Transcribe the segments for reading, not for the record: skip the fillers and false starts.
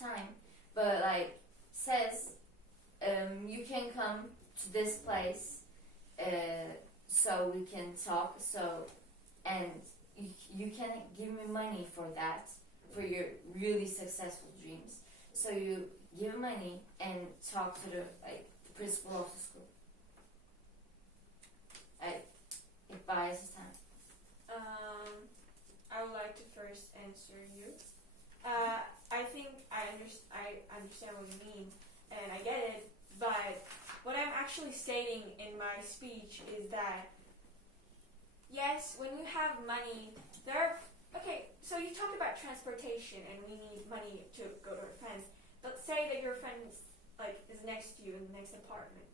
time, but like says you can come to this place so we can talk. So and you can give me money for that, for your really successful dreams. So you give money and talk to the principal of the school. It buys time. I would like to first answer you. I think I understand what you mean, and I get it. But what I'm actually stating in my speech is that yes, when you have money, so you talked about transportation, and we need money to go to our friends. Let's say that your friend is next to you in the next apartment.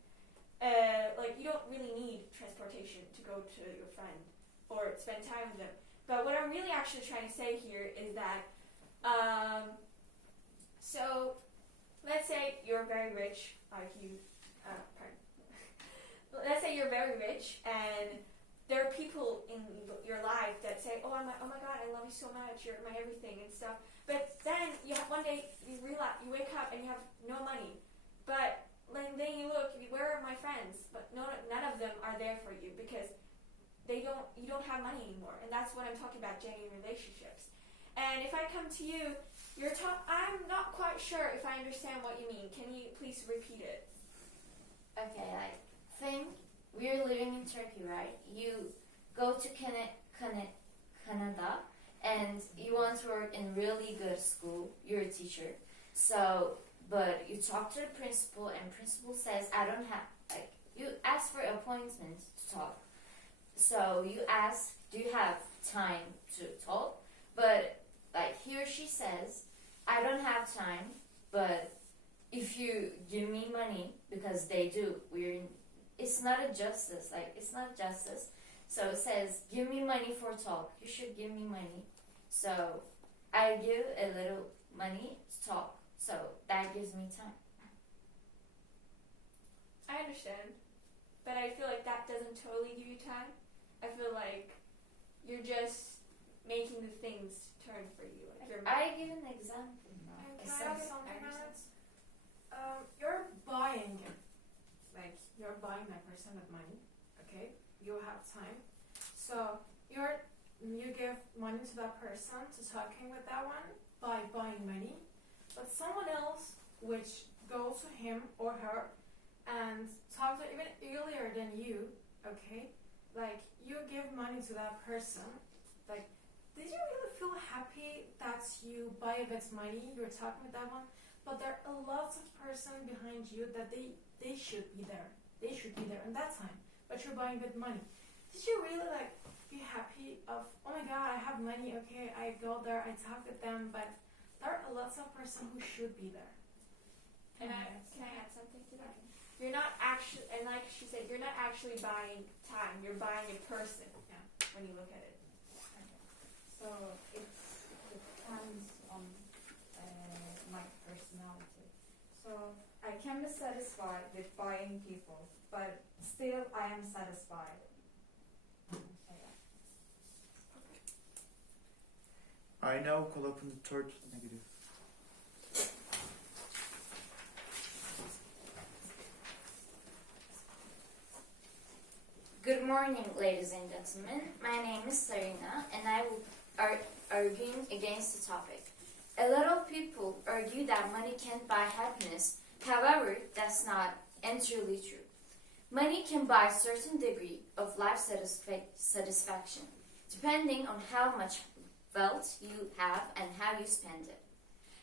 You don't really need transportation to go to your friend or spend time with them. But what I'm really actually trying to say here is that, so let's say you're very rich, let's say you're very rich, and there are people in your life that say, oh my God, I love you so much, you're my everything and stuff. But then one day you realize, you wake up and you have no money. But then you look, where are my friends? But none of them are there for you because you don't have money anymore. And that's what I'm talking about, genuine relationships. And if I come to you, I'm not quite sure if I understand what you mean. Can you please repeat it? Okay, think we're living in Turkey, right? You go to Canada and you want to work in really good school. You're a teacher. So, but you talk to the principal and principal says, I don't have, you ask for an appointment to talk. So you ask, do you have time to talk? But he or she says, I don't have time, but if you give me money, because they do, it's not a justice, it's not justice. So it says, give me money for talk. You should give me money. So I give a little money to talk. So that gives me time. I understand, but I feel like that doesn't totally give you time. I feel like you're just making the things turn for you. I give an example now. Can I add something on it? You're buying a person with money, okay? You have time. So you give money to that person to talking with that one by buying money. But someone else which go to him or her and talk to even earlier than you, okay? You give money to that person. Did you really feel happy that you buy with money, you're talking with that one? But there are lots of person behind you that they should be there. They should be there in that time. But you're buying with money. Did you really be happy of, oh my God, I have money, okay, I go there, I talk with them, but there are lots of person who should be there. Can I add something to that? You're not actually, and like she said, you're not actually buying time. You're buying a person. Yeah. When you look at it. So it depends on my personality. So I can be satisfied with buying people, but still I am satisfied. So yeah. Ayna open the third negative. Good morning, ladies and gentlemen. My name is Sarina, and I will arguing against the topic. A lot of people argue that money can't buy happiness. However, that's not entirely true. Money can buy a certain degree of life satisfaction, depending on how much wealth you have and how you spend it.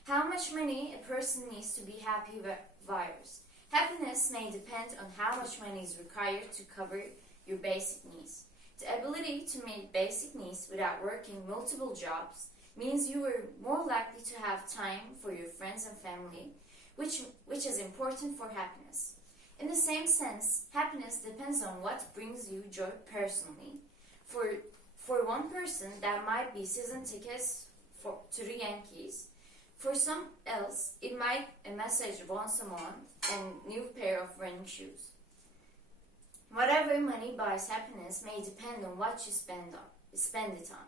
How much money a person needs to be happy varies. Happiness may depend on how much money is required to cover your basic needs. The ability to meet basic needs without working multiple jobs means you are more likely to have time for your friends and family, which is important for happiness. In the same sense, happiness depends on what brings you joy personally. For one person, that might be season tickets to the Yankees. For some else, it might be a message once a month and new pair of running shoes. Whatever money buys happiness may depend on what you spend it on.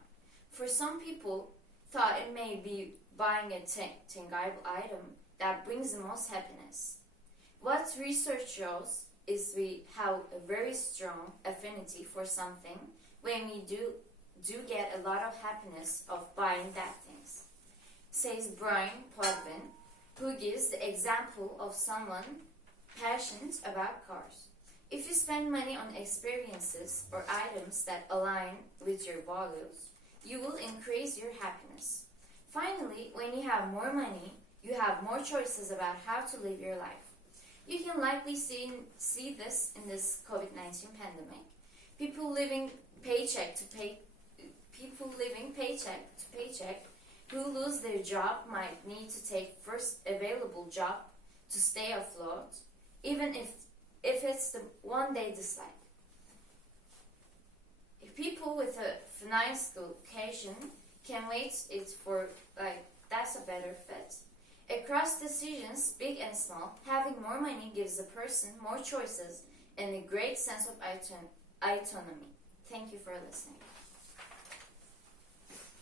For some people, thought it may be buying a tangible item that brings the most happiness. What research shows is we have a very strong affinity for something when we do get a lot of happiness of buying that things, says Brian Podvin, who gives the example of someone passionate about cars. If you spend money on experiences or items that align with your values, you will increase your happiness. Finally, when you have more money, you have more choices about how to live your life. You can likely see this in this COVID-19 pandemic. People living paycheck to paycheck who lose their job might need to take first available job to stay afloat, even if it's the one they dislike. If people with a financial education can wait it for, that's a better fit. Across decisions, big and small, having more money gives a person more choices and a great sense of autonomy. Thank you for listening.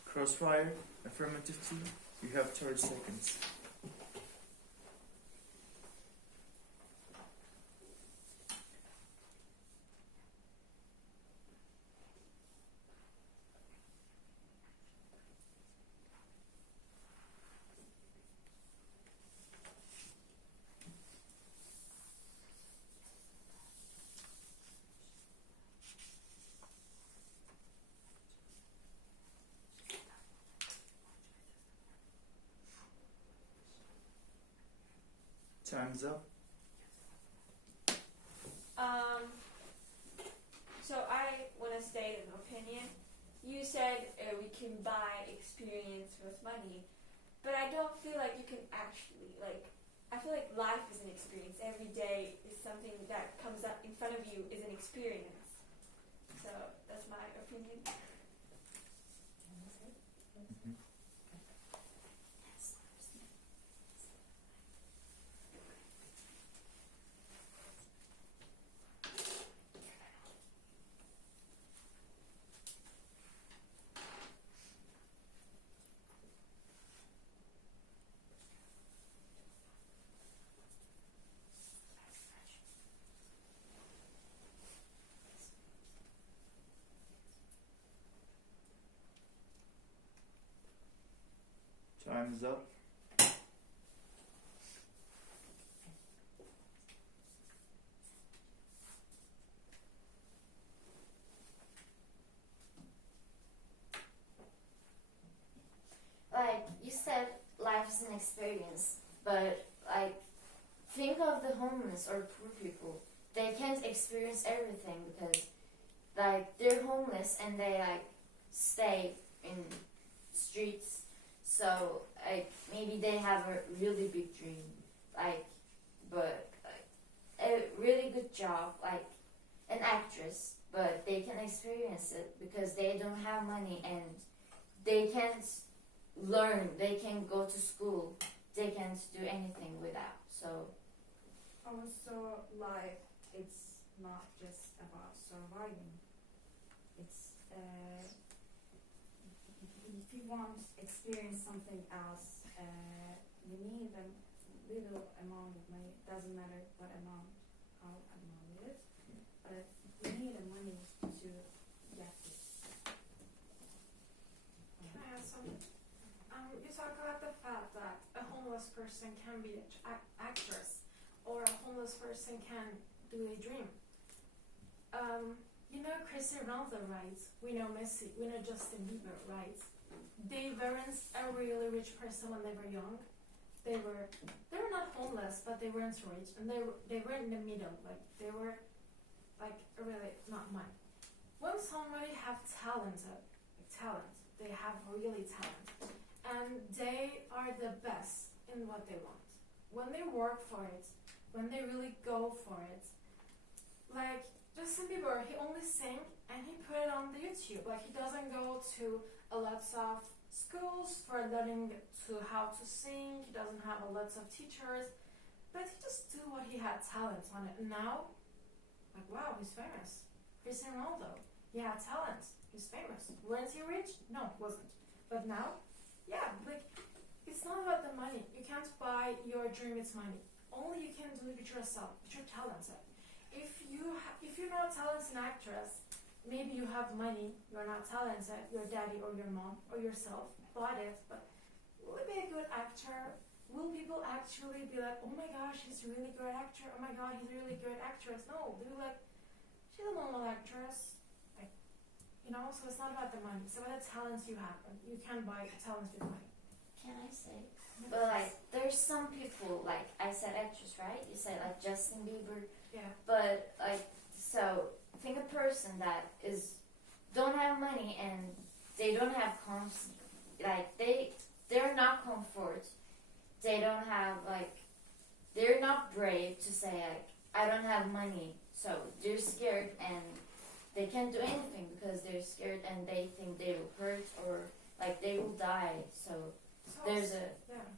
Crossfire, affirmative team, you have 30 seconds. Time's up. So I want to state an opinion. You said we can buy experience with money, but I don't feel like you can actually, I feel like life is an experience. Every day is something that comes up in front of you is an experience. So that's my opinion. Time's up. Like you said, life is an experience, but think of the homeless or poor people. They can't experience everything because they're homeless and they stay in streets. So maybe they have a really big dream, but a really good job, an actress, but they can experience it because they don't have money and they can't learn, they can go to school, they can't do anything without. So Also, life, it's not just about surviving. It's if you want to experience something else, you need a little amount of money. Doesn't matter what amount, how amount it is, but you need the money to get it. Can I add something? You talk about the fact that a homeless person can be an actress, or a homeless person can do a dream. You know Cristiano Ronaldo, right? We know Messi, we know Justin Bieber, right? They weren't a really rich person when they were young. They were not homeless, but they weren't rich, and they were in the middle. They were really not money. When somebody have talent, they have really talent, and they are the best in what they want. When they work for it, when they really go for it, Justin Bieber, he only sing and he put it on the YouTube. He doesn't go to a lots of schools for learning to how to sing. He doesn't have a lots of teachers, but he just do what he had talent on it. And now, wow, he's famous. Cristiano Ronaldo, he had talent. He's famous. Weren't he rich? No, wasn't. But now, yeah, it's not about the money. You can't buy your dream with money. Only you can do it with yourself, with your talent. If you're not a talented actress, maybe you have money, you're not talented, your daddy or your mom or yourself bought it, but will it be a good actor? Will people actually be like, oh my gosh, he's a really good actor, oh my god, he's a really good actress? No, they'll be like, she's a normal actress. Like, you know, so it's not about the money, it's about the talents you have. You can buy talents with money. Can I say? But like, there's some people, like I said actress, right? You said like Justin Bieber. Yeah. But like, so think a person that don't have money and they don't have like they're not comfort. They don't have like, they're not brave to say like, I don't have money. So they're scared and they can't do anything because they're scared and they think they will hurt or like they will die. So there's a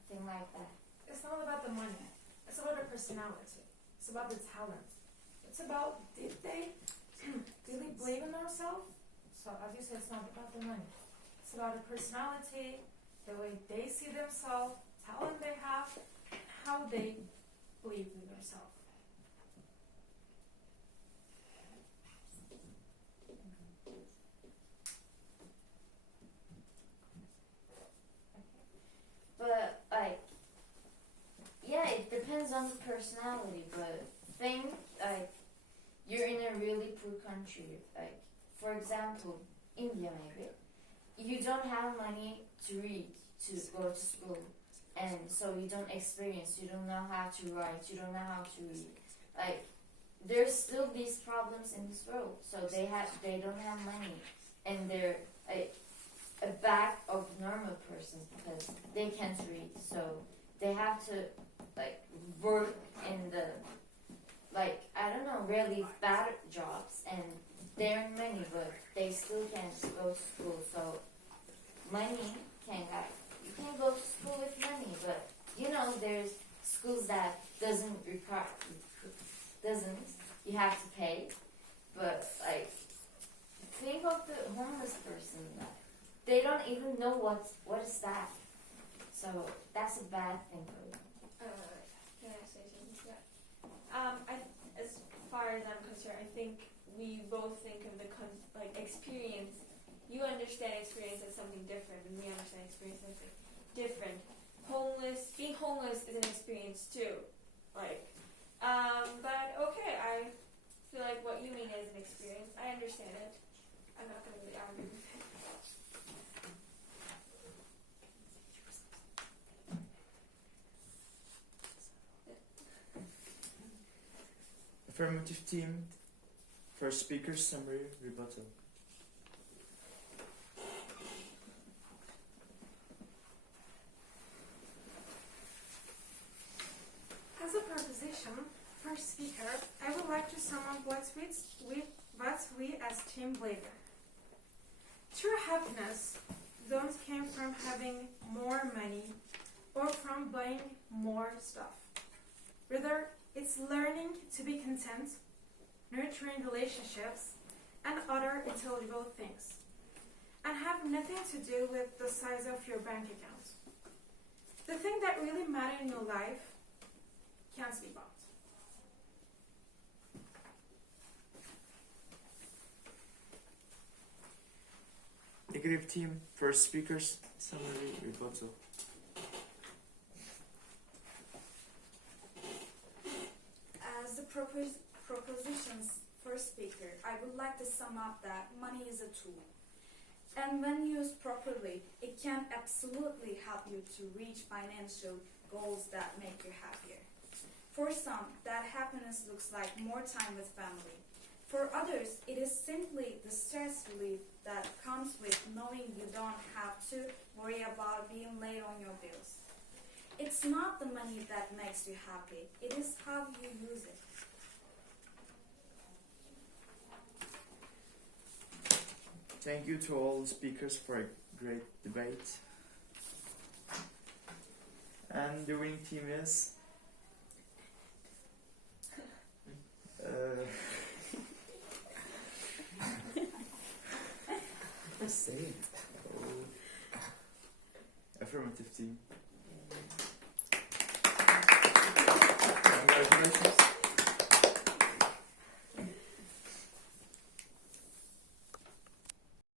thing like that. It's not about the money. It's about the personality. It's about the talent. It's about, did they really believe in themselves? So as you said, it's not about the money. It's about the personality, the way they see themselves, talent they have, and how they believe in themselves. But like, yeah, it depends on the personality. But think like you're in a really poor country, like for example, India maybe. You don't have money to read, to go to school, and so you don't experience. You don't know how to write. You don't know how to read. Like there's still these problems in this world. So they don't have money, and they're a back of normal persons because they can't read, so they have to like work in the like I don't know really bad jobs and they earn money but they still can't go to school. So money can you can go to school with money, but you know there's schools that doesn't you have to pay. But like think of the homeless person that they don't even know what is that. So that's a bad thing for them. Can I say something? Yeah. As far as I'm concerned, I think we both think of the experience. You understand experience as something different, and we understand experience as something different. Being homeless is an experience too. But okay, I feel like what you mean is an experience. I understand it. I'm not going to really argue with it. Affirmative team. First speaker, summary, rebuttal. As a proposition, first speaker, I would like to sum up what we as team believe in. True happiness don't come from having more money or from buying more stuff. Rather, it's learning to be content, nurturing relationships, and other intelligible things, and have nothing to do with the size of your bank account. The thing that really matters in your life can't be bought. Negative team, first speakers, summary, rebuttal. As the proposition's first speaker, I would like to sum up that money is a tool. And when used properly, it can absolutely help you to reach financial goals that make you happier. For some, that happiness looks like more time with family. For others, it is simply the stress relief that comes with knowing you don't have to worry about being late on your bills. It's not the money that makes you happy, it is how you use it. Thank you to all the speakers for a great debate. And the winning team is... say it. Affirmative team.